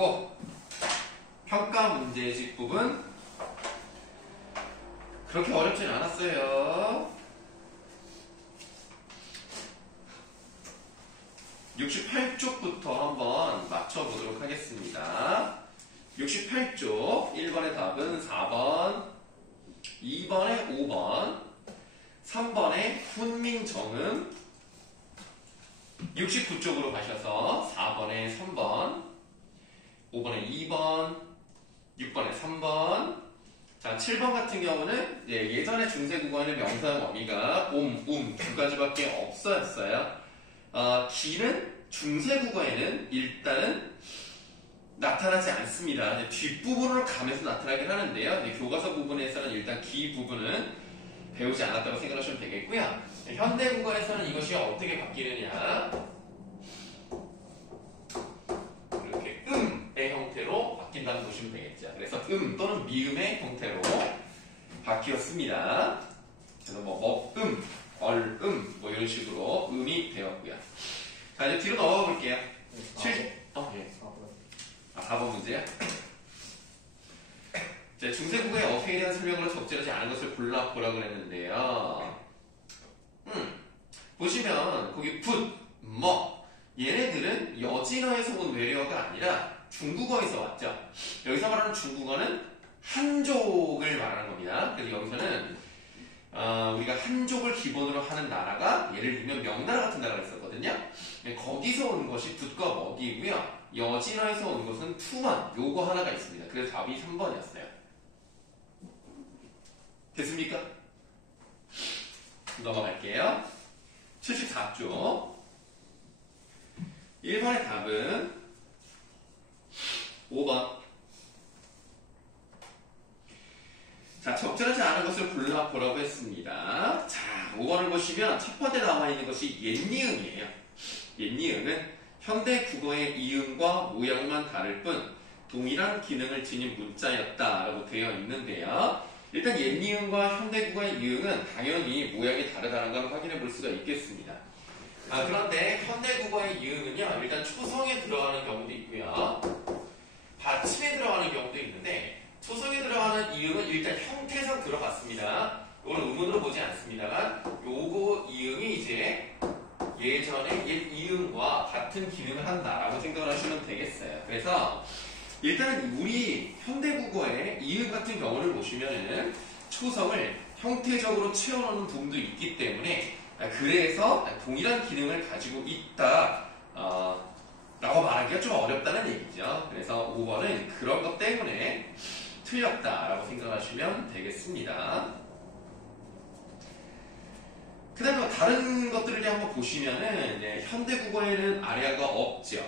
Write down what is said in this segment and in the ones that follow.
하고 평가 문제집 부분 그렇게 어렵진 않았어요. 68쪽부터 한번 맞춰보도록 하겠습니다. 68쪽 1번의 답은 4번, 2번에 5번, 3번에 훈민정음, 69쪽으로 가셔서 4번에 3번, 5번에 2번, 6번에 3번. 자, 7번 같은 경우는 예전에 중세국어에는 명사 범위가 두 가지밖에 없었어요. 기는 중세국어에는 일단은 나타나지 않습니다. 뒷부분으로 가면서 나타나긴 하는데요. 교과서 부분에서는 일단 기 부분은 배우지 않았다고 생각하시면 되겠고요. 현대국어에서는 이것이 어떻게 바뀌느냐, 이렇게 음의 형태로 바뀐다고 보시면 되겠죠. 그래서 또는 미음의 형태로 바뀌었습니다. 그래서 먹음, 얼음 뭐 이런 식으로 음이 되었고요. 자, 이제 뒤로 넘어가 볼게요. 4번 문제요. 중세국어의 어휘에 대한 설명으로 적절하지 않은 것을 골라보라고 그랬는데요. 보시면 거기 붓, 얘네들은 여진어에서 온 외래어가 아니라 중국어에서 왔죠. 여기서 말하는 중국어는 한족을 말하는 겁니다. 그래서 여기서는 우리가 한족을 기본으로 하는 나라가 예를 들면 명나라 같은 나라가 있었거든요. 거기서 온 것이 붓과 먹이고요. 여진어에서 온 것은 투만, 요거 하나가 있습니다. 그래서 답이 3번이었어요. 됐습니까? 넘어갈게요. 74쪽 1번의 답은 5번. 자, 적절하지 않은 것을 골라보라고 했습니다. 자, 5번을 보시면 첫 번째 나와 있는 것이 옛니음이에요. 옛니음은 현대 국어의 이음과 모양만 다를 뿐 동일한 기능을 지닌 문자였다라고 되어 있는데요. 일단 옛니음과 현대 국어의 이음은 당연히 모양이 다르다는 걸 확인해 볼 수가 있겠습니다. 그런데 현대 국어의 이음은요, 일단 초성에 들어가는 경우도 있고요, 받침에 들어가는 경우도 있는데, 초성에 들어가는 이음은 일단 형태상 들어갔습니다. 이거는 의문으로 보지 않습니다만, 요거 이음이 이제 예전에 옛 이음과 같은 기능을 한다라고 생각을 하시면 되겠어요. 그래서 일단 우리 현대국어의 이음 같은 경우를 보시면은 초성을 형태적으로 채워넣는 부분도 있기 때문에 그래서 동일한 기능을 가지고 있다 라고 말하기가 좀 어렵다는 얘기죠. 그래서 5번은 그런 것 때문에 틀렸다라고 생각하시면 되겠습니다. 그 다음에 다른 것들을 한번 보시면은 현대국어에는 아래아가 없죠.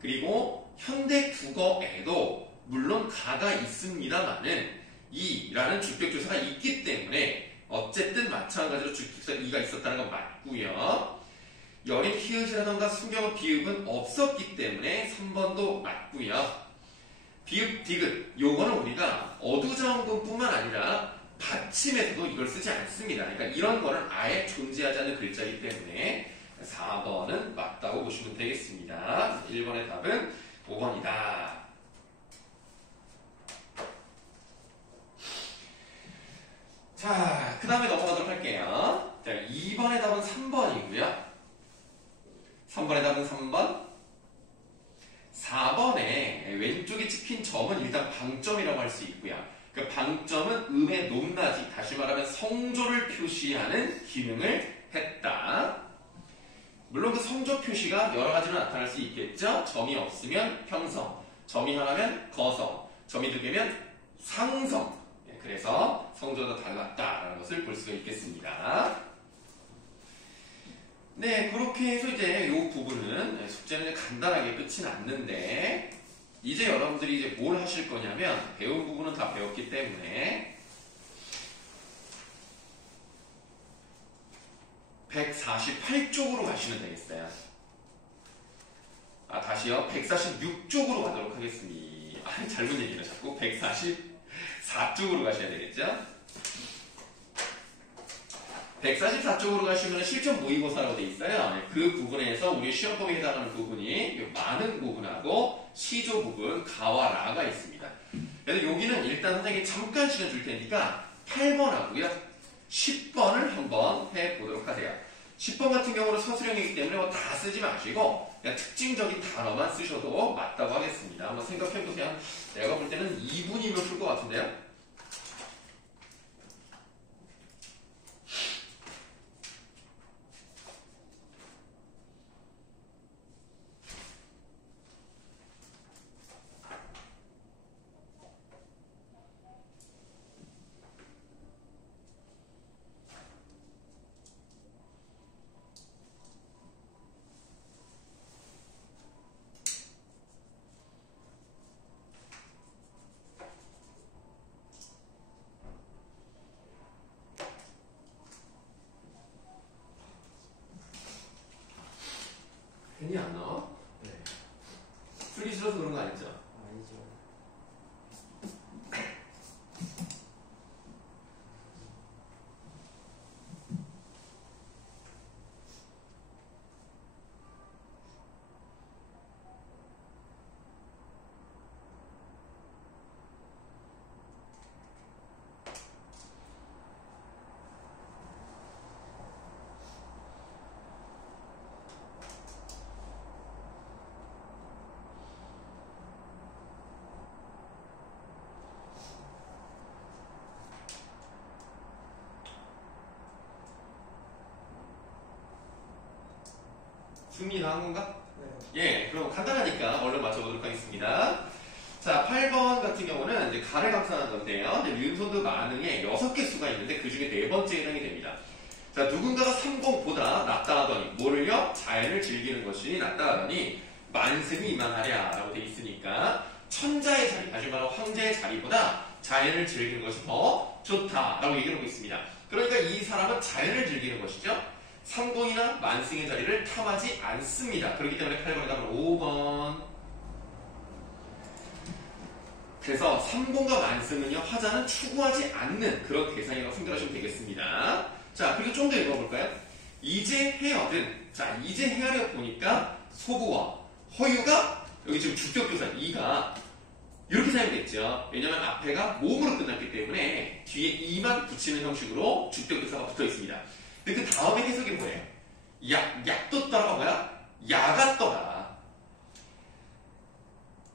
그리고 현대국어에도 물론 가가 있습니다만은 이라는 주격조사가 있기 때문에 어쨌든 마찬가지로 주격조사 이가 있었다는 건 맞고요. 여린 히읗이라던가 순경어 비읍은 없었기 때문에 3번도 맞고요. 비읍, 디귿 요거는 우리가 어두정근뿐만 아니라 받침에서도 이걸 쓰지 않습니다. 그러니까 이런 거는 아예 존재하지 않는 글자이기 때문에 4번은 맞다고 보시면 되겠습니다. 1번의 답은 5번이다. 자, 그 다음에 넘어가도록 할게요. 자, 2번의 답은 3번이고요. 3번의 답은 3번. 4번에 왼쪽에 찍힌 점은 일단 방점이라고 할 수 있고요. 그 방점은 음의 높낮이, 다시 말하면 성조를 표시하는 기능을 했다. 물론 그 성조 표시가 여러 가지로 나타날 수 있겠죠. 점이 없으면 평성, 점이 하나면 거성, 점이 두 개면 상성. 그래서 성조가 달랐다라는 것을 볼 수가 있겠습니다. 네, 그렇게 해서 이제 이 부분은 숙제는 간단하게 끝이 났는데, 이제 여러분들이 이제 뭘 하실 거냐면, 배운 부분은 다 배웠기 때문에 148쪽으로 가시면 되겠어요. 다시요. 146쪽으로 가도록 하겠습니다. 잘못 얘기를 자꾸 144쪽으로 가셔야 되겠죠? 144쪽으로 가시면 실전 모의고사라고 돼 있어요. 그 부분에서 우리 시험범위에 해당하는 부분이 많은 부분하고 시조 부분 가와 라가 있습니다. 그래서 여기는 일단 선생님이 잠깐 시간 줄 테니까 8번하고요. 10번을 한번 해보도록 하세요. 10번 같은 경우는 서술형이기 때문에 뭐 다 쓰지 마시고 그냥 특징적인 단어만 쓰셔도 맞다고 하겠습니다. 한번 생각해보세요. 내가 볼 때는 2분이면 풀 것 같은데요. 괜히 안 나와? 네. 풀기 싫어서 그런 거 아니죠? 아니죠. 승리가 한 건가? 네. 예, 그럼 간단하니까 얼른 맞춰보도록 하겠습니다. 자, 8번 같은 경우는 이제 가를 감싸는 건데요. 윤손드 만응에 6개 수가 있는데 그 중에 4번째에 해당이 됩니다. 자, 누군가가 30보다 낫다 하더니, 뭐를요? 자연을 즐기는 것이 낫다 하더니, 만승이 이만하랴 라고 돼 있으니까, 천자의 자리, 다시 말하면 황제의 자리보다 자연을 즐기는 것이 더 좋다라고 얘기하고 있습니다. 그러니까 이 사람은 자연을 즐기는 것이죠. 상공이나 만승의 자리를 탐하지 않습니다. 그렇기 때문에 8번에 답은 5번. 그래서 상공과 만승은요, 화자는 추구하지 않는 그런 대상이라고 생각하시면 되겠습니다. 자, 그리고 좀 더 읽어볼까요? 이제 헤어든, 자, 이제 헤아려 보니까 소부와 허유가, 여기 지금 주격조사 이가 이렇게 사용됐죠. 왜냐면 앞에가 몸으로 끝났기 때문에 뒤에 이만 붙이는 형식으로 주격조사가 붙어 있습니다. 근데 그 다음에 해석이 뭐예요? 약떴더라가 뭐야? 야같더라.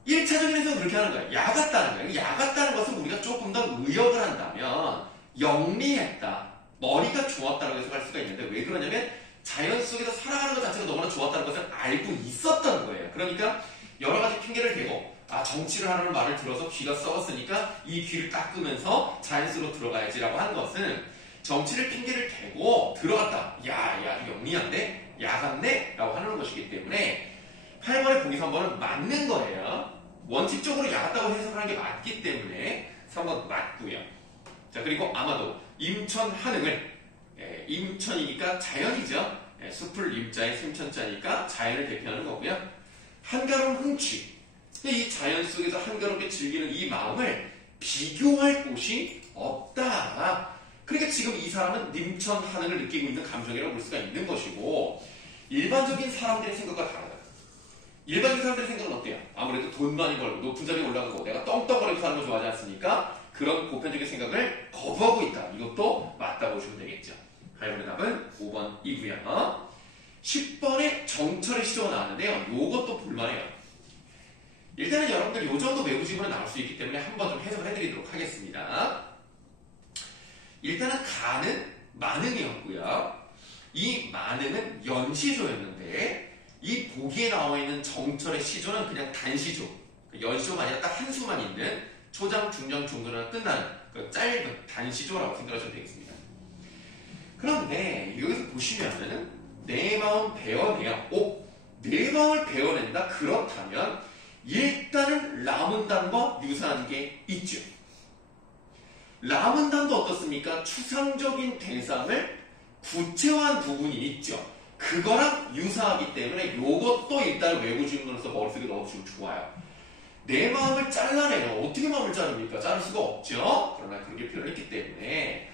1차적인 해석은 그렇게 하는 거예요. 야같다는 거예요. 야같다는 것은 우리가 조금 더 의역을 한다면 영리했다. 머리가 좋았다고 해석할 수가 있는데 왜 그러냐면 자연 속에서 살아가는 것 자체가 너무나 좋았다는 것을 알고 있었던 거예요. 그러니까 여러 가지 핑계를 대고 정치를 하라는 말을 들어서 귀가 썩었으니까 이 귀를 닦으면서 자연 속으로 들어가야지라고 하는 것은 정치를 핑계를 대고 들어갔다. 야, 아주 영리한데? 야같네? 라고 하는 것이기 때문에 8번의 보기 3번은 맞는 거예요. 원칙적으로 야같다고 해석하는 게 맞기 때문에 3번 맞고요. 자, 그리고 아마도 임천 한응을 임천이니까 자연이죠. 숲을 임자에 심천자니까 자연을 대표하는 거고요. 한가로운 흥취. 이 자연 속에서 한가롭게 즐기는 이 마음을 비교할 곳이 없다. 그러니까 지금 이 사람은 님천 한응을 느끼고 있는 감정이라고 볼 수가 있는 것이고 일반적인 사람들의 생각과 다르다. 일반적인 사람들의 생각은 어때요? 아무래도 돈 많이 벌고 높은 자리에 올라가고 내가 떵떵거리고 사는 걸 좋아하지 않습니까? 그런 보편적인 생각을 거부하고 있다. 이것도 맞다고 보시면 되겠죠. 하여간의 답은 5번이고요. 10번에 정철의 시조가 나왔는데요. 이것도 볼만해요. 일단은 여러분들 이 정도 외부지문은 나올 수 있기 때문에 한번 좀 해석을 해드리도록 하겠습니다. 일단은 가는 만응이었고요. 이 만응은 연시조였는데 이 보기에 나와 있는 정철의 시조는 그냥 단시조, 연시조가 아니라 딱 한 수만 있는 초장, 중장, 중전으로 끝나는 그 짧은 단시조라고 생각하시면 되겠습니다. 그런데 여기서 보시면은 내 마음 베어내야, 내 마음을 베어낸다? 그렇다면 일단은 라문단과 유사한 게 있죠. 라문단도 어떻습니까? 추상적인 대상을 구체화한 부분이 있죠. 그거랑 유사하기 때문에 이것도 일단 외부주문으로서 머릿속에 넣어주시면 좋아요. 내 마음을 잘라내요. 어떻게 마음을 자릅니까? 자를 수가 없죠. 그러나 그렇게 표현했기 때문에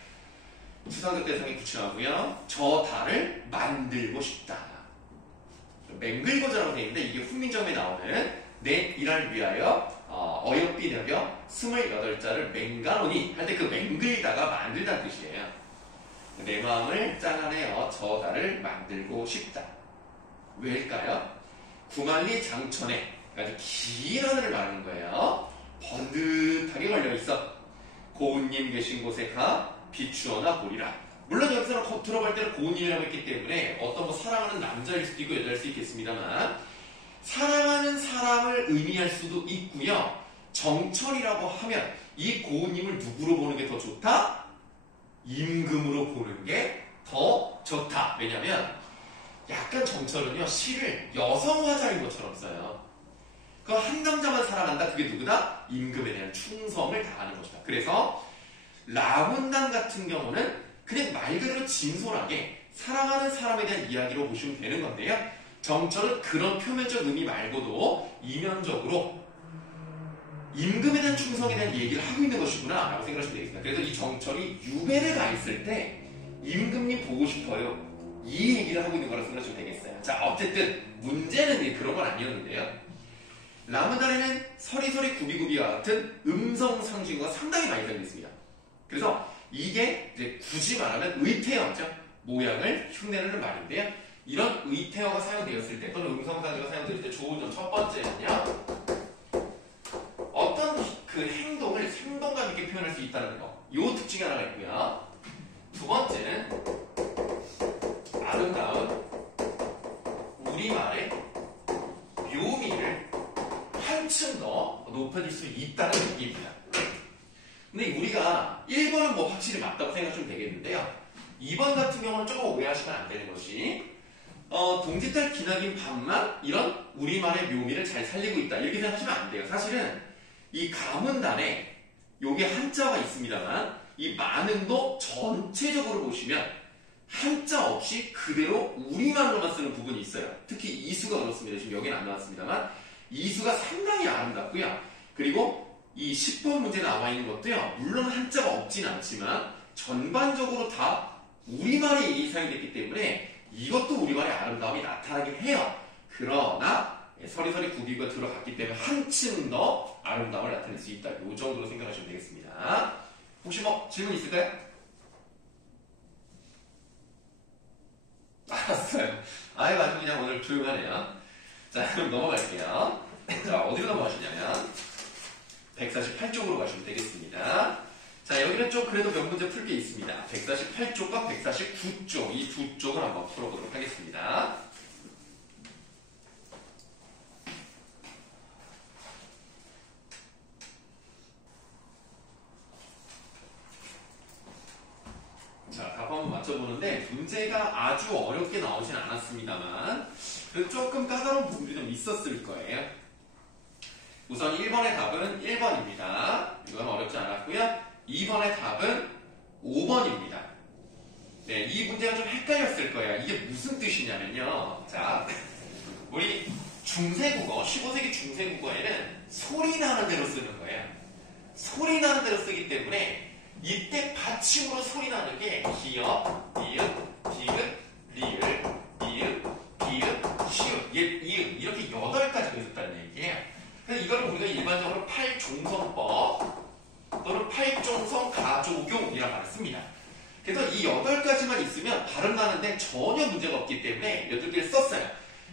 추상적 대상이 구체화하고요. 저 달을 만들고 싶다. 맹글거자라고 되어 있는데 이게 훈민정음에 나오는 내 일할 위하여 어여삐 여겨 28자를 맹가노니 할 때 그 맹글다가 만들다는 뜻이에요. 내 마음을 짜가내어 저 달을 만들고 싶다. 왜일까요? 구만리 장천에 아주 긴 하늘을 말하는 거예요. 번듯하게 걸려있어. 고운님 계신 곳에 가 비추어나 보리라. 물론 여기서는 겉으로 볼 때는 고운님이라고 했기 때문에 어떤 뭐 사랑하는 남자일 수도 있고 여자일 수도 있겠습니다만 사랑하는 사람을 의미할 수도 있고요. 정철이라고 하면 이 고운님을 누구로 보는 게 더 좋다? 임금으로 보는 게 더 좋다. 왜냐면 약간 정철은요 시를 여성 화자인 것처럼 써요. 그 한 남자만 사랑한다. 그게 누구다? 임금에 대한 충성을 다하는 것이다. 그래서 라문단 같은 경우는 그냥 말 그대로 진솔하게 사랑하는 사람에 대한 이야기로 보시면 되는 건데요. 정철은 그런 표면적 의미 말고도 이면적으로 임금에 대한 충성에 대한 얘기를 하고 있는 것이구나 라고 생각하시면 되겠습니다. 그래서 이 정철이 유배를 가 있을 때 임금님 보고 싶어요. 이 얘기를 하고 있는 거라고 생각하시면 되겠어요. 자, 어쨌든 문제는 그런 건 아니었는데요. 라문단에는 서리서리 구비구비와 같은 음성 상징과 상당히 많이 들어있습니다. 그래서 이게 이제 굳이 말하면 의태어죠. 모양을 흉내내는 말인데요. 이런 의태어가 사용되었을 때 또는 음성 상징가 사용되었을 때 좋은 점 첫 번째는요. 어떤 그 행동을 생동감 있게 표현할 수 있다는 거. 이 특징이 하나가 있고요. 두 번째는 아름다운 우리말의 묘미를 한층 더 높여줄 수 있다는 얘기입니다. 근데 우리가 1번은 뭐 확실히 맞다고 생각하시면 되겠는데요. 2번 같은 경우는 조금 오해하시면 안 되는 것이 동짓달 기나긴 밤만 이런 우리말의 묘미를 잘 살리고 있다. 이렇게 생각하시면 안 돼요. 사실은 이 가문단에 요게 한자가 있습니다만 이 만음도 전체적으로 보시면 한자 없이 그대로 우리말로만 쓰는 부분이 있어요. 특히 이수가 그렇습니다. 지금 여기는 안 나왔습니다만 이수가 상당히 아름답고요. 그리고 이 10번 문제에 나와 있는 것도요. 물론 한자가 없진 않지만 전반적으로 다 우리말이 사용됐기 때문에 이것도 우리말의 아름다움이 나타나긴 해요. 그러나 서리서리 구비가 들어갔기 때문에 한층 더 아름다움을 나타낼 수 있다. 이 정도로 생각하시면 되겠습니다. 혹시 뭐 질문 있을까요? 알았어요. 아주 그냥 오늘 조용하네요. 자, 그럼 넘어갈게요. 자, 어디로 넘어가시냐면 148쪽으로 가시면 되겠습니다. 자, 여기는 좀 그래도 몇 문제 풀 게 있습니다. 148쪽과 149쪽, 이 두 쪽을 한번 풀어보도록 하겠습니다. 자, 답 한번 맞춰보는데 문제가 아주 어렵게 나오진 않았습니다만 그래도 조금 까다로운 부분들이 좀 있었을 거예요. 우선 1번의 답은 1번입니다. 이건 어렵지 않았고요. 2번의 답은 5번입니다. 네, 이 문제가 좀 헷갈렸을 거예요. 이게 무슨 뜻이냐면요. 자, 우리 중세국어, 15세기 중세국어에는 소리 나는 대로 쓰는 거예요. 소리 나는 대로 쓰기 때문에 이때 받침으로 소리 나는 게 기역, 이읍, 디귿, 리을, 이읍, 비읍, 시읍, 이응 이렇게 8가지가 있었다는 얘기예요. 그래서 이거를 우리가 일반적으로 팔종성법 또는 팔종성 가조경이라고 말을 씁니다. 그래서 이 8가지만 있으면 발음 나는데 전혀 문제가 없기 때문에 8개를 썼어요.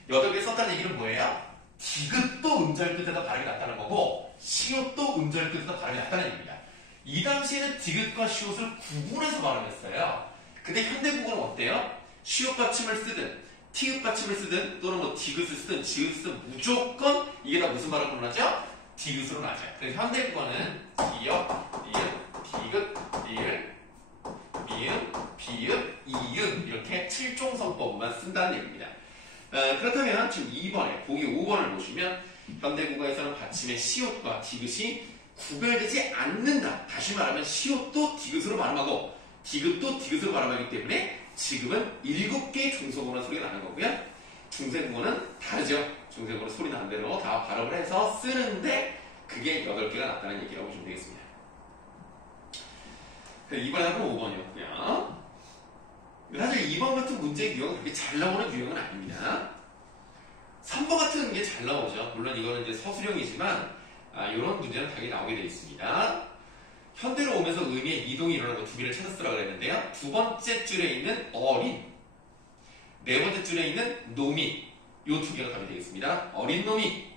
8개 썼다는 얘기는 뭐예요? 디귿도 음절 끝에다 발음이 났다는 거고 시옷도 음절 끝에다 발음이 났다는 얘기입니다. 이 당시에는 디귿과 시옷을 구분해서 발음했어요. 근데 현대국어는 어때요? 시옷 받침을 쓰든 티읕 받침을 쓰든 또는 뭐 디귿을 쓰든 지읒을 쓰든 무조건 이게 다 무슨 발음으로 나죠? 디귿으로 나죠. 그래서 현대국어는 기역, 이읒, 디귿, 리을, 미음, 비읍, 이응 이렇게 7종성법만 쓴다는 얘기입니다. 그렇다면 지금 2번에 보기 5번을 보시면 현대국어에서는 받침의 시옷과 디귿이 구별되지 않는다. 다시 말하면 시옷도 디귿으로 발음하고 디귿도 디귿으로 발음하기 때문에 지금은 7개의 중소국어나 소리가 나는 거고요. 중세국어는 다르죠. 중세국어는 소리 나는 대로 다 발음을 해서 쓰는데 그게 8개가 났다는 얘기라고 보시면 되겠습니다. 이번에 답은 5번이었고요. 사실 2번 같은 문제의 유형은 그렇게 잘 나오는 유형은 아닙니다. 3번 같은 게 잘 나오죠. 물론 이거는 이제 서술형이지만 이런 문제는 당연히 나오게 되어 있습니다. 현대로 오면서 의미의 이동이 일어나고 두 개를 찾아 쓰라고 했는데요. 두 번째 줄에 있는 어린, 네 번째 줄에 있는 놈이, 이 두 개가 답이 되겠습니다. 어린 놈이.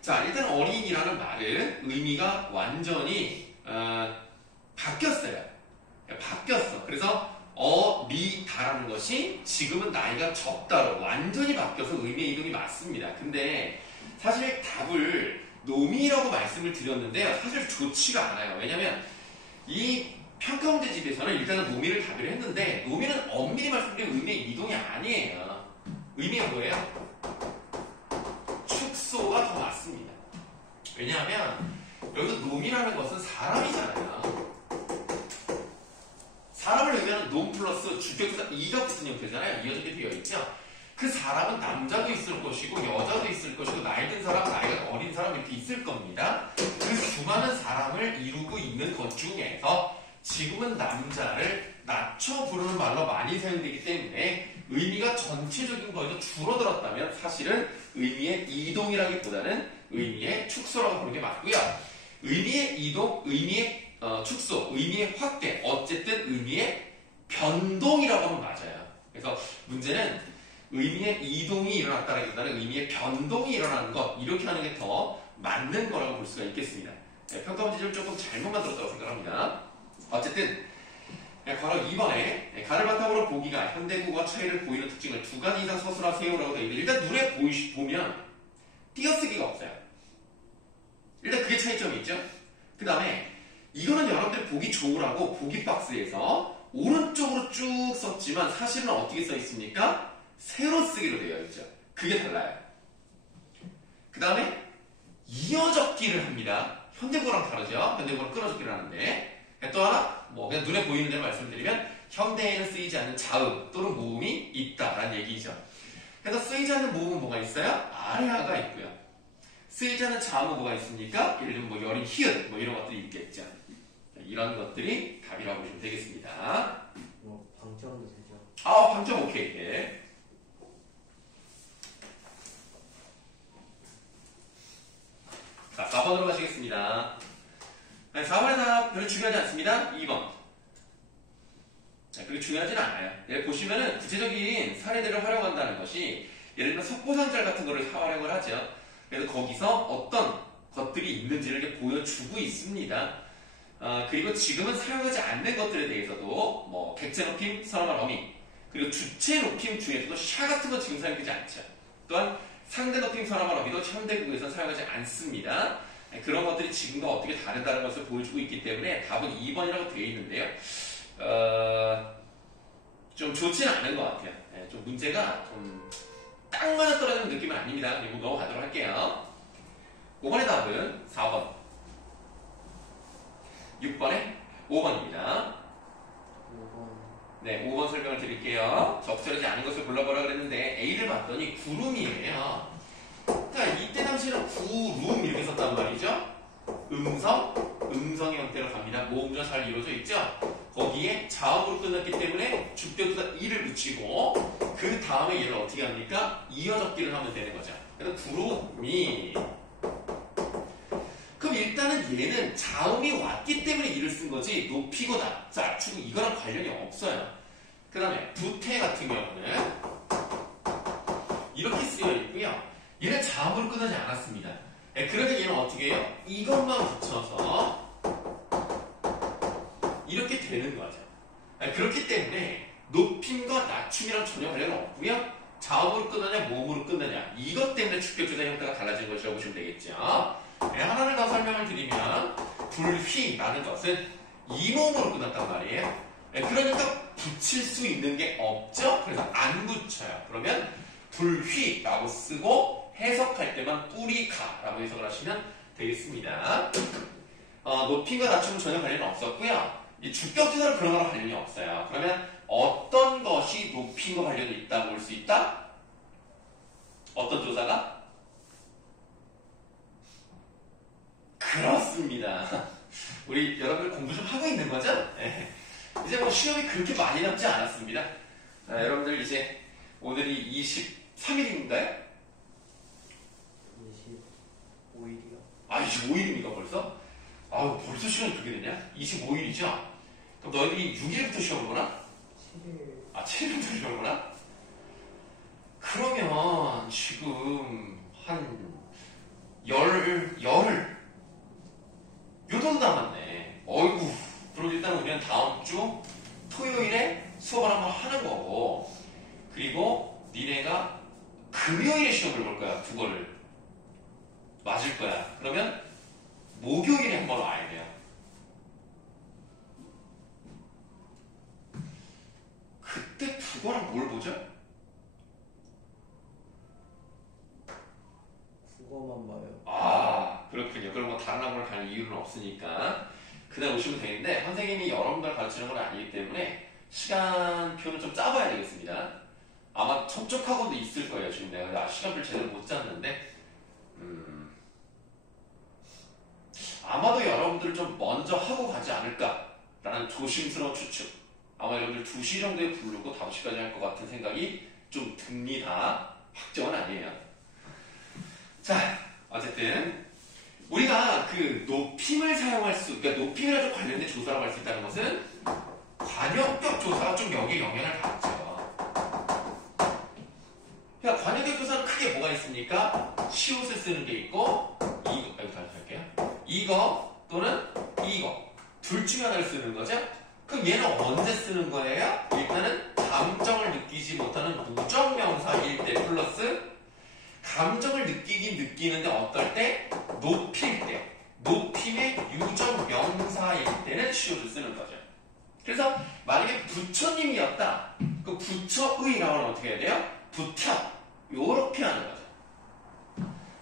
자, 일단 어린이라는 말은 의미가 완전히 바뀌었어요. 바뀌었어. 그래서 어리다라는 것이 지금은 나이가 적다로 완전히 바뀌어서 의미의 이동이 맞습니다. 근데 사실 답을 놈이라고 말씀을 드렸는데요. 사실 좋지가 않아요. 왜냐면 이 평가 문제집에서는 일단은 놈이를 답을 했는데 놈이는 엄밀히 말씀드리면 의미의 이동이 아니에요. 의미가 뭐예요? 축소가 더 맞습니다. 왜냐하면 여기서 놈이라는 것은 사람이잖아요. 사람을 의미하는 놈 플러스 주격투사 이가 붙은 형태잖아요. 이어지게 되어 있죠. 그 사람은 남자도 있을 것이고 여자도 있을 것이고 나이 든 사람, 나이가 어린 사람 이렇게 있을 겁니다. 그 수많은 사람을 이루고 있는 것 중에서 지금은 남자를 낮춰 부르는 말로 많이 사용되기 때문에 의미가 전체적인 거에서 줄어들었다면 사실은 의미의 이동이라기보다는 의미의 축소라고 보는 게 맞고요. 의미의 이동, 의미의 축소, 의미의 확대, 어쨌든 의미의 변동이라고 하면 맞아요. 그래서 문제는 의미의 이동이 일어났다기보다는 의미의 변동이 일어나는 것, 이렇게 하는 게 더 맞는 거라고 볼 수가 있겠습니다. 네, 평가 문제를 조금 잘못 만들었다고 생각합니다. 어쨌든 바로 2번에 가를 바탕으로 보기가 현대국어와 차이를 보이는 특징을 두 가지 이상 서술하세요라고 되어 있는데 일단 눈에 보면 띄어쓰기가 없어요. 일단 그게 차이점이 있죠. 그 다음에 이거는 여러분들이 보기 좋으라고 보기 박스에서 오른쪽으로 쭉 썼지만 사실은 어떻게 써 있습니까? 세로 쓰기로 되어 있죠. 그게 달라요. 그 다음에 이어적기를 합니다. 현대국어랑 다르죠. 현대국어는 끊어적기를 하는데 또 하나 그냥 눈에 보이는 대로 말씀드리면 현대에는 쓰이지 않는 자음 또는 모음이 있다라는 얘기죠. 그래서 쓰이지 않는 모음은 뭐가 있어요? 아래아가 있고요. 쓰이지 않는 자음은 뭐가 있습니까? 예를 들면 여린, 히읗 이런 것들이 있겠죠. 이런 것들이 답이라고 보시면 되겠습니다. 방점도 되죠? 방점 오케이. 네. 자, 4번으로 가시겠습니다. 4번의 답 별로 중요하지 않습니다. 2번. 그렇게 중요하진 않아요. 보시면은 구체적인 사례들을 활용한다는 것이 예를 들면 석고상절 같은 거를 활용을 하죠. 그래서 거기서 어떤 것들이 있는지를 이렇게 보여주고 있습니다. 그리고 지금은 사용하지 않는 것들에 대해서도 객체 높임, 선어말 어미, 그리고 주체 높임 중에서도 샤 같은 건 지금 사용되지 않죠. 또한 상대 높임, 선어말 어미도 현대국어에서는 사용하지 않습니다. 그런 것들이 지금과 어떻게 다르다는 것을 보여주고 있기 때문에 답은 2번이라고 되어 있는데요. 좀 좋지는 않은 것 같아요. 좀 문제가 좀 딱 맞아 떨어지는 느낌은 아닙니다. 그리고 넘어가도록 할게요. 5번의 답은 4번. 6번에 5번입니다. 5번. 네, 5번 설명을 드릴게요. 적절하지 않은 것을 골라보라 그랬는데 A를 봤더니 구름이에요. 자, 이때 당시에는 구름 이렇게 썼단 말이죠. 음성의 형태로 갑니다. 모음조가 잘 이루어져 있죠. 거기에 자음으로 끝났기 때문에 주격투사 이를 붙이고 그 다음에 얘를 어떻게 합니까? 이어적기를 하면 되는 거죠. 그래서 구름이. 그럼 일단은 얘는 자음이 왔기 때문에 이를 쓴 거지 높이고 낮추고 이거랑 관련이 없어요. 그 다음에 부태 같은 경우는 이렇게 쓰여 있고요. 얘는 자음으로 끝나지 않았습니다. 그러면 얘는 어떻게 해요? 이것만 붙여서 이렇게 되는 거죠. 그렇기 때문에 높임과 낮춤이랑 전혀 관련은 없고요. 자음으로 끝나냐 모음으로 끝나냐 이것 때문에 주격투사 형태가 달라진 것이라고 보시면 되겠죠. 하나를 더 설명을 드리면 불휘라는 것은 이모음으로 끝났단 말이에요. 그러니까 붙일 수 있는 게 없죠. 그래서 안 붙여요. 그러면 불휘라고 쓰고 해석할 때만 뿌리가라고 해석을 하시면 되겠습니다. 높임과 낮춤은 전혀 관련이 없었고요. 이 주격투사는 그런 거랑 관련이 없어요. 그러면 어떤 것이 높임과 관련이 있다고 볼 수 있다? 어떤 조사가? 그렇습니다. 우리 여러분들 공부 좀 하고 있는 거죠? 네. 이제 시험이 그렇게 많이 남지 않았습니다. 여러분들 이제 오늘이 3일인가요? 25일이요. 아, 25일입니까 벌써? 아유, 벌써 시간이 그렇게 되냐? 25일이죠? 그럼 너희들이 6일부터 시험을 보나? 7일. 아, 7일부터 시험을 보나? 그러면 지금 한 열흘 요 정도 남았네. 어이구. 그럼 일단 우리는 다음 주 토요일에 수업을 한번 하는 거고, 그리고 니네가 금요일에 시험을 볼 거야. 국어를 맞을 거야. 그러면 목요일에 한번 와야 돼요. 그때 국어랑 뭘 보죠? 국어만 봐요. 아, 그렇군요. 그럼 뭐 다른 학원을 갈 이유는 없으니까 그날 오시면 되는데, 선생님이 여러분들 가르치는 건 아니기 때문에 시간표는 좀 짜봐야 되겠습니다. 아마 저쪽 학원도 있을 거예요. 지금 내가 시간표를 제대로 못 짰는데 아마도 여러분들을 좀 먼저 하고 가지 않을까라는 조심스러운 추측. 아마 여러분들 2시 정도에 부르고 5시까지 할 것 같은 생각이 좀 듭니다. 확정은 아니에요. 자, 어쨌든 우리가 그 높임을 사용할 수, 그러니까 높임이랑 좀 관련된 조사라고 할 수 있다는 것은 관용격 조사가 좀 여기에 영향을 받죠. 그러니까 관용격 조사는 크게 뭐가 있습니까? 시옷을 쓰는 게 있고, 이거, 다시 할게요. 이거 또는 이거 둘 중에 하나를 쓰는 거죠. 그럼 얘는 언제 쓰는 거예요? 일단은 감정을 느끼지 못하는 무정명사일 때 플러스 감정을 느끼긴 느끼는데 어떨 때? 높일 때. 높임의 유정명사일 때는 시옷을 쓰는 거죠. 그래서 만약에 부처님이었다. 그 부처의라고 하면 어떻게 해야 돼요? 부텨. 요렇게 하는 거죠.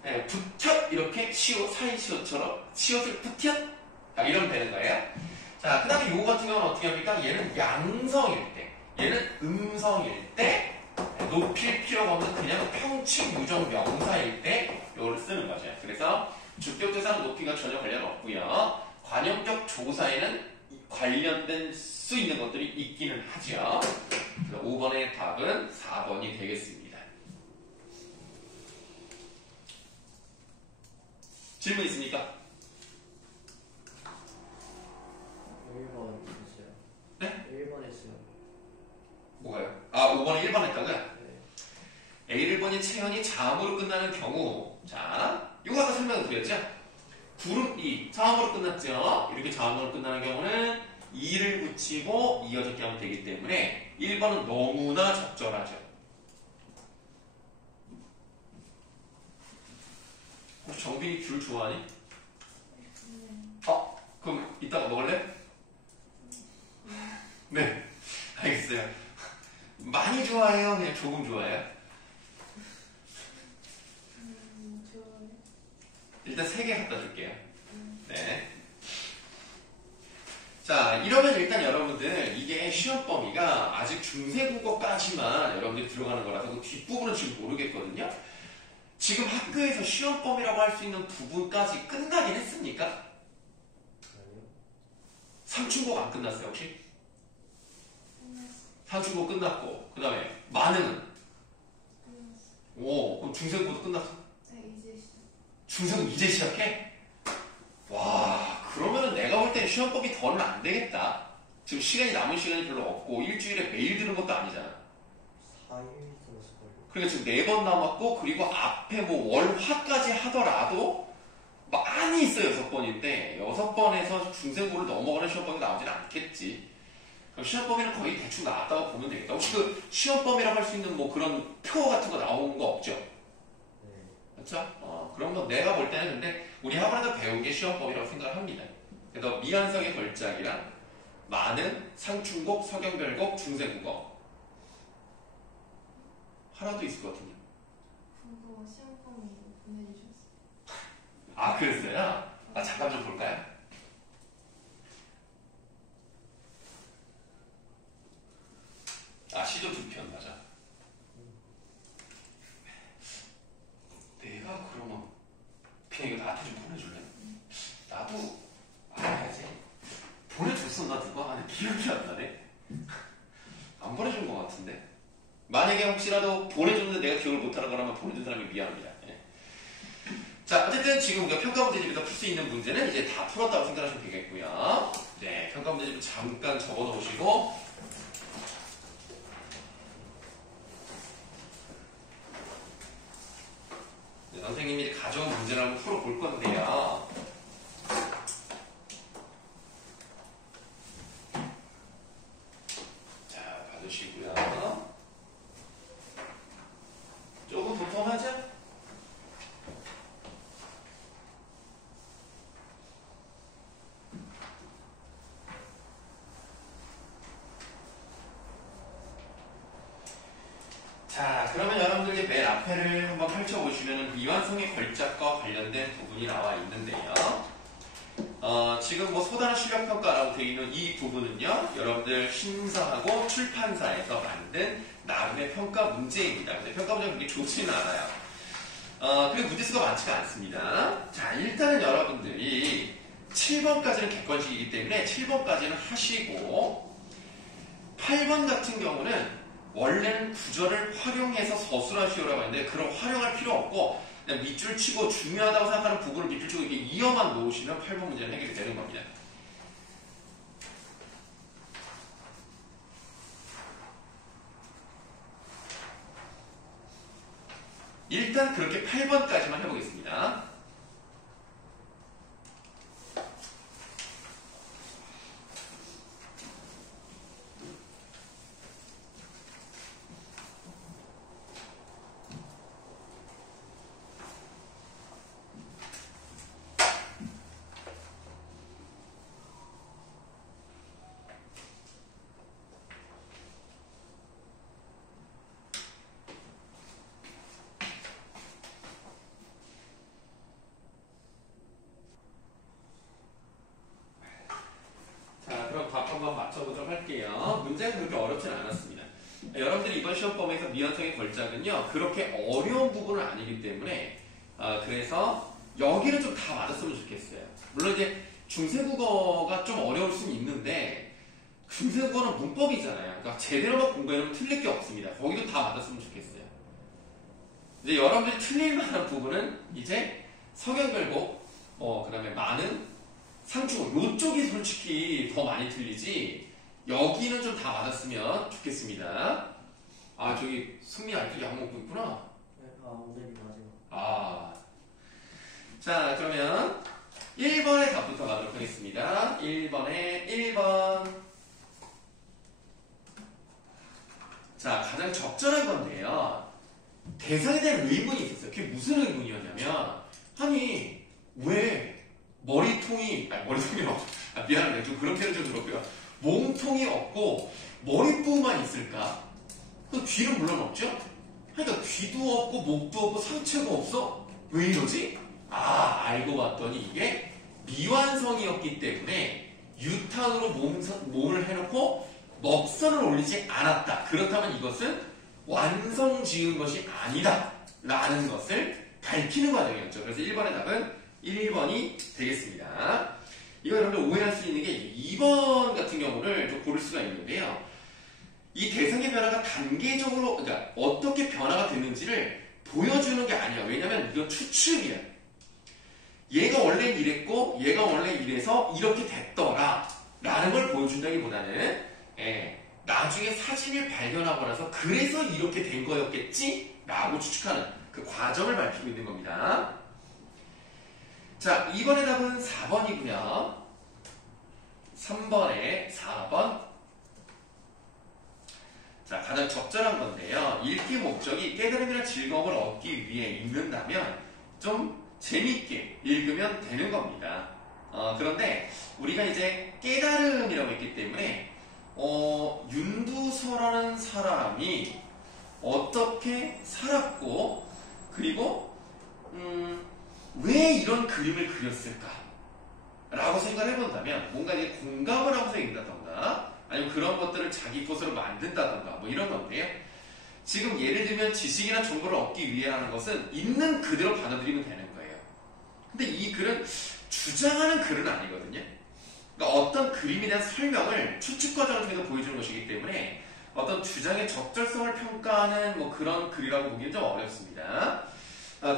네, 부텨 이렇게 시옷, 사이시옷처럼 시옷을 부텨. 자, 이러면 되는 거예요. 자, 그 다음에 요거 같은 경우는 어떻게 합니까? 얘는 양성일 때, 얘는 음성일 때, 높일 필요가 없는 그냥 평칙 유정 명사일 때 요거를 쓰는 거죠. 그래서 주격 조사는 높이가 전혀 관련 없고요. 관용격 조사에는 관련된 수 있는 것들이 있기는 하죠. 그래서 5번의 답은 4번이 되겠습니다. 질문 있습니까? 1번 했어요. 네? 1번 했어요. 뭐가요? 아, 5번에 1번 했다고요? 네. A1번이 체연이 자음으로 끝나는 경우. 자, 이거 아까 설명을 드렸죠? 구름 이 자음으로 끝났죠? 이렇게 자음으로 끝나는 경우는 이를 붙이고 이어졌게 하면 되기 때문에 1번은 너무나 적절하죠. 혹시 정빈이 귤 좋아하니? 그럼 이따가 먹을래? 네, 알겠어요. 많이 좋아해요? 그냥 조금 좋아해요? 좋아요. 일단 3개 갖다 줄게요. 네. 자, 이러면 일단 여러분들 이게 시험 범위가 아직 중세국어까지만 여러분들이 들어가는 거라서 그 뒷부분은 지금 모르겠거든요. 지금 학교에서 시험 범위라고 할 수 있는 부분까지 끝나긴 했습니까? 아니요. 상충곡 안 끝났어요, 혹시? 끝났어. 상충곡 끝났고, 그 다음에 만행은? 끝났어. 오, 그럼 중세국어도 끝났어? 네, 이제 시작. 중세국 이제 시작해? 와, 그러면은 내가 볼 땐 시험 범위 더는 안 되겠다. 지금 시간이 남은 시간이 별로 없고 일주일에 매일 드는 것도 아니잖아. 4일 들었을걸요. 그러니까 지금 4번 남았고, 그리고 앞에 뭐 월, 화까지 하더라도 많이 있어요. 6번인데 6번에서 중생고를 넘어가는 시험범위 나오진 않겠지. 그럼 시험범위는 거의 대충 나왔다고 보면 되겠다. 혹시 그 시험범위라고 할 수 있는 뭐 그런 표 같은 거 나온 거 없죠? 네. 그렇죠? 그런 건 내가 볼 때는 근데 우리 학원에서 배운 게 시험법이라고 생각을 합니다. 그래서 미완성의 걸작이랑 많은 상충곡, 서경별곡, 중세국어 하나도 있을 것 같은데. 그거 시험범위 보내주셨어요. 아, 그랬어요? 아, 잠깐 좀 볼까요? 아, 시도 2편 맞아. 내가 그러면 그냥 이거 나한테 좀 보내줄래? 나도 알아야지. 보내줬었나 누가? 아니 기억이 안 나네. 안 보내준 것 같은데. 만약에 혹시라도 보내줬는데 내가 기억을 못하는 거라면 보내준 사람이 미안합니다. 예. 자, 어쨌든 지금 우리가 평가 문제집에서 풀 수 있는 문제는 이제 다 풀었다고 생각하시면 되겠고요. 네, 평가 문제집 잠깐 적어 놓으시고 네, 선생님이 이제 가져온 문제를 한번 풀어볼 건데요. 자, 봐주시고요. 조금 도톰하죠? 자, 그러면 여러분들 이제 맨 앞에를 한번 펼쳐보시면 미완성의 걸작과 관련된 부분이 나와 있는데요. 지금 뭐 소단어 실력평가라고 되어 있는 이 부분은요, 여러분들 심사하고 출판사에서 만든 나름의 평가 문제입니다. 근데 평가 문제가 그렇게 좋지는 않아요. 그리고 문제수가 많지가 않습니다. 자, 일단은 여러분들이 7번까지는 객관식이기 때문에 7번까지는 하시고 8번 같은 경우는 원래는 구절을 활용해서 서술하시오라고 하는데 그런 활용할 필요 없고 그냥 밑줄 치고 중요하다고 생각하는 부분을 밑줄 치고 이렇게 이어만 놓으시면 8번 문제는 해결이 되는 겁니다. 일단 그렇게 8번까지만 해보겠습니다. 한번 맞춰보도록 할게요. 문제가 그렇게 어렵진 않았습니다. 여러분들이 이번 시험 범위에서 미완성의 걸작은요 그렇게 어려운 부분은 아니기 때문에 그래서 여기는 좀 다 맞았으면 좋겠어요. 물론 이제 중세국어가 좀 어려울 수는 있는데 중세국어는 문법이잖아요. 그러니까 제대로만 공부해놓으면 틀릴 게 없습니다. 거기도 다 맞았으면 좋겠어요. 이제 여러분들이 틀릴 만한 부분은 이제 성형결복, 그 다음에 많은 상주어 요쪽이 솔직히 더 많이 틀리지 여기는 좀 다 맞았으면 좋겠습니다. 아 저기 승리 아직도 약 먹고 있구나. 네, 오늘이 마지막. 자 그러면 1번의 답부터 가도록 하겠습니다. 1번에 1번. 자 가장 적절한 건데요. 대상에 대한 의문이 있었어요. 그게 무슨 의문이었냐면 아니 왜 머리통이 없고 미안합니다. 좀 그런 표현 좀 들었고요. 몸통이 없고 머리부만 있을까? 그 귀는 물론 없죠? 그러니까 귀도 없고 목도 없고 상체가 없어? 왜 이러지? 알고 봤더니 이게 미완성이었기 때문에 유탄으로 몸을 해놓고 먹선을 올리지 않았다. 그렇다면 이것은 완성 지은 것이 아니다. 라는 것을 밝히는 과정이었죠. 그래서 1번의 답은 1번이 되겠습니다. 이거 여러분들 오해할 수 있는 게 2번 같은 경우를 좀 고를 수가 있는데요. 이 대상의 변화가 단계적으로, 그러니까 어떻게 변화가 됐는지를 보여주는 게 아니야. 왜냐면 이건 추측이야. 얘가 원래 이랬고, 얘가 원래 이래서 이렇게 됐더라. 라는 걸 보여준다기보다는, 나중에 사진을 발견하고 나서 그래서 이렇게 된 거였겠지? 라고 추측하는 그 과정을 밝히고 있는 겁니다. 자, 2번의 답은 4번이고요. 3번에 4번. 자, 가장 적절한 건데요. 읽기 목적이 깨달음이나 즐거움을 얻기 위해 읽는다면 좀 재밌게 읽으면 되는 겁니다. 그런데 우리가 이제 깨달음이라고 했기 때문에 윤두서라는 사람이 어떻게 살았고 그리고 왜 이런 그림을 그렸을까? 라고 생각을 해본다면 뭔가 이제 공감을 하면서 읽는다던가 아니면 그런 것들을 자기 것으로 만든다던가 뭐 이런 건데요. 지금 예를 들면 지식이나 정보를 얻기 위해 하는 것은 있는 그대로 받아들이면 되는 거예요. 근데 이 글은 주장하는 글은 아니거든요. 그러니까 어떤 그림에 대한 설명을 추측 과정을 통해서 보여주는 것이기 때문에 어떤 주장의 적절성을 평가하는 뭐 그런 글이라고 보기는 좀 어렵습니다.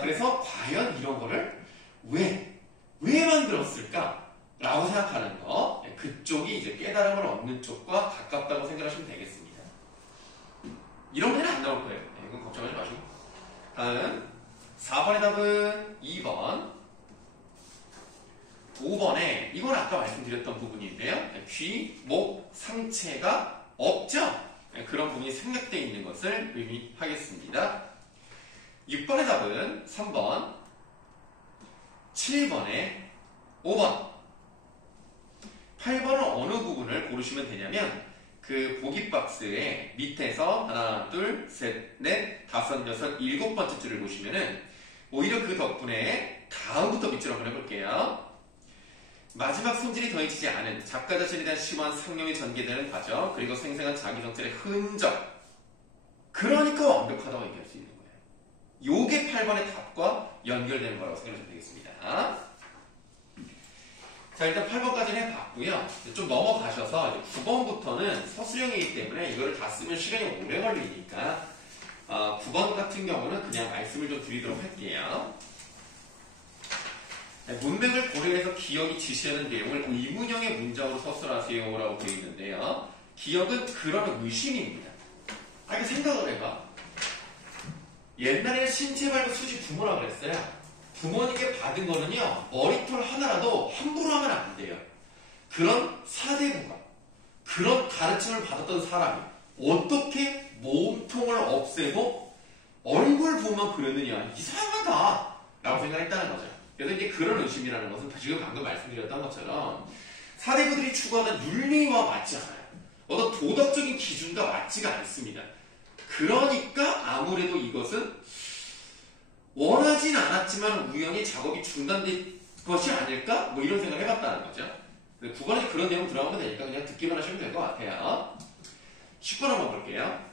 그래서 과연 이런 거를 왜 만들었을까? 라고 생각하는 거, 그쪽이 이제 깨달음을 얻는 쪽과 가깝다고 생각하시면 되겠습니다. 이런 문제는 안 나올 거예요. 이건 걱정하지 마시고. 다음 4번의 답은 2번. 5번에 이건 아까 말씀드렸던 부분인데요. 귀, 목, 상체가 없죠? 그런 부분이 생략되어 있는 것을 의미하겠습니다. 6번의 답은 3번, 7번에 5번, 8번은 어느 부분을 고르시면 되냐면 그 보기 박스의 밑에서 하나, 둘, 셋, 넷, 다섯, 여섯, 7번째 줄을 보시면은 오히려 그 덕분에 다음부터 밑줄 한번 해볼게요. 마지막 손질이 더해지지 않은 작가 자신에 대한 심한 상념이 전개되는 과정, 그리고 생생한 자기 성찰의 흔적. 그러니까 완벽하다고 얘기할 수 있는 거예요. 요게 8번의 답과 연결되는 거라고 생각하시면 되겠습니다. 자, 일단 8번까지는 해봤고요. 좀 넘어가셔서 이제 9번부터는 서술형이기 때문에 이거를 다 쓰면 시간이 오래 걸리니까 9번 같은 경우는 그냥 말씀을 좀 드리도록 할게요. 문맥을 고려해서 기억이 지시하는 내용을 의문형의 문장으로 서술하세요 라고 되어 있는데요. 기억은 그런 의심입니다. 이렇게 생각을 해봐. 옛날에 신체 발부 수지 부모라 그랬어요. 부모님께 받은 거는요, 머리털 하나라도 함부로 하면 안 돼요. 그런 사대부가, 그런 가르침을 받았던 사람이 어떻게 몸통을 없애고 얼굴 부분만 그렸느냐, 이상하다 라고 생각했다는 거죠. 그래서 이제 그런 의심이라는 것은 지금 방금 말씀드렸던 것처럼 사대부들이 추구하는 윤리와 맞지 않아요. 어떤 도덕적인 기준과 맞지가 않습니다. 그러니까 아무래도 이것은 원하진 않았지만 우연히 작업이 중단된 것이 아닐까? 뭐 이런 생각을 해봤다는 거죠. 9번에 그런 내용 들어가면 되니까 그냥 듣기만 하시면 될 것 같아요. 10번 한번 볼게요.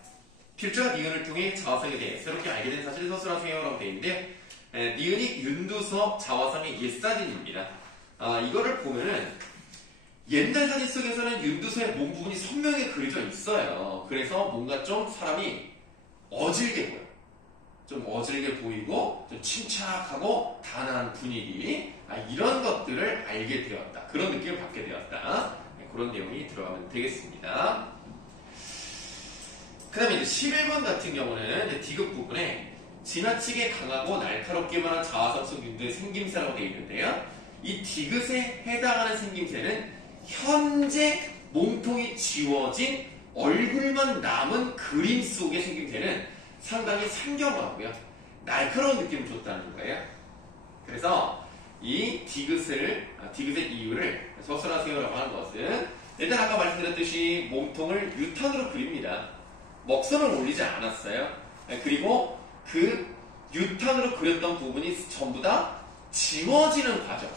필자가 니은을 통해 자화상에 대해 새롭게 알게 된 사실을 서술하세요 라고 되어 있는데 니은이 윤두서 자화상의 옛사진입니다. 이거를 보면은 옛날 사진 속에서는 윤두서의 몸 부분이 선명하게 그려져 있어요. 그래서 뭔가 좀 사람이 어질게 보여. 좀 어질게 보이고 좀 침착하고 단아한 분위기, 이런 것들을 알게 되었다. 그런 느낌을 받게 되었다. 그런 내용이 들어가면 되겠습니다. 그 다음에 11번 같은 경우는 디귿 부분에 지나치게 강하고 날카롭기만 한 자화상 속 윤두의 생김새라고 되어 있는데요. 이 디귿에 해당하는 생김새는 현재 몸통이 지워진 얼굴만 남은 그림 속의 생김새는 상당히 상경하고요. 날카로운 느낌을 줬다는 거예요. 그래서 이 디귿의 이유를 서술하세요라고 하는 것은 일단 아까 말씀드렸듯이 몸통을 유탄으로 그립니다. 먹선을 올리지 않았어요. 그리고 그 유탄으로 그렸던 부분이 전부 다 지워지는 과정.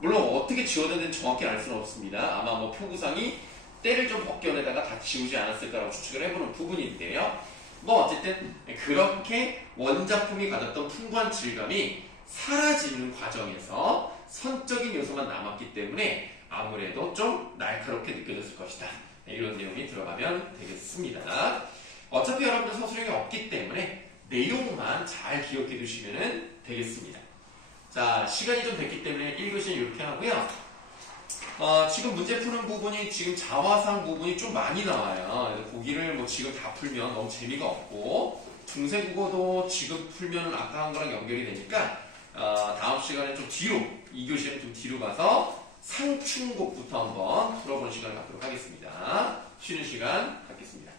물론 어떻게 지워졌는지 정확히 알 수는 없습니다. 아마 뭐 표구상이 때를 좀 벗겨내다가 다 지우지 않았을까라고 추측을 해보는 부분인데요. 뭐 어쨌든 그렇게 원작품이 가졌던 풍부한 질감이 사라지는 과정에서 선적인 요소만 남았기 때문에 아무래도 좀 날카롭게 느껴졌을 것이다. 이런 내용이 들어가면 되겠습니다. 어차피 여러분들 서술형이 없기 때문에 내용만 잘 기억해 두시면 되겠습니다. 자, 시간이 좀 됐기 때문에 1교시는 이렇게 하고요. 지금 문제 푸는 부분이 지금 자화상 부분이 좀 많이 나와요. 그래서 보기를 뭐 지금 다 풀면 너무 재미가 없고 중세국어도 지금 풀면 아까 한 거랑 연결이 되니까 다음 시간에 좀 뒤로 2교시에는 좀 뒤로 가서 상충곡부터 한번 풀어보는 시간을 갖도록 하겠습니다. 쉬는 시간 갖겠습니다.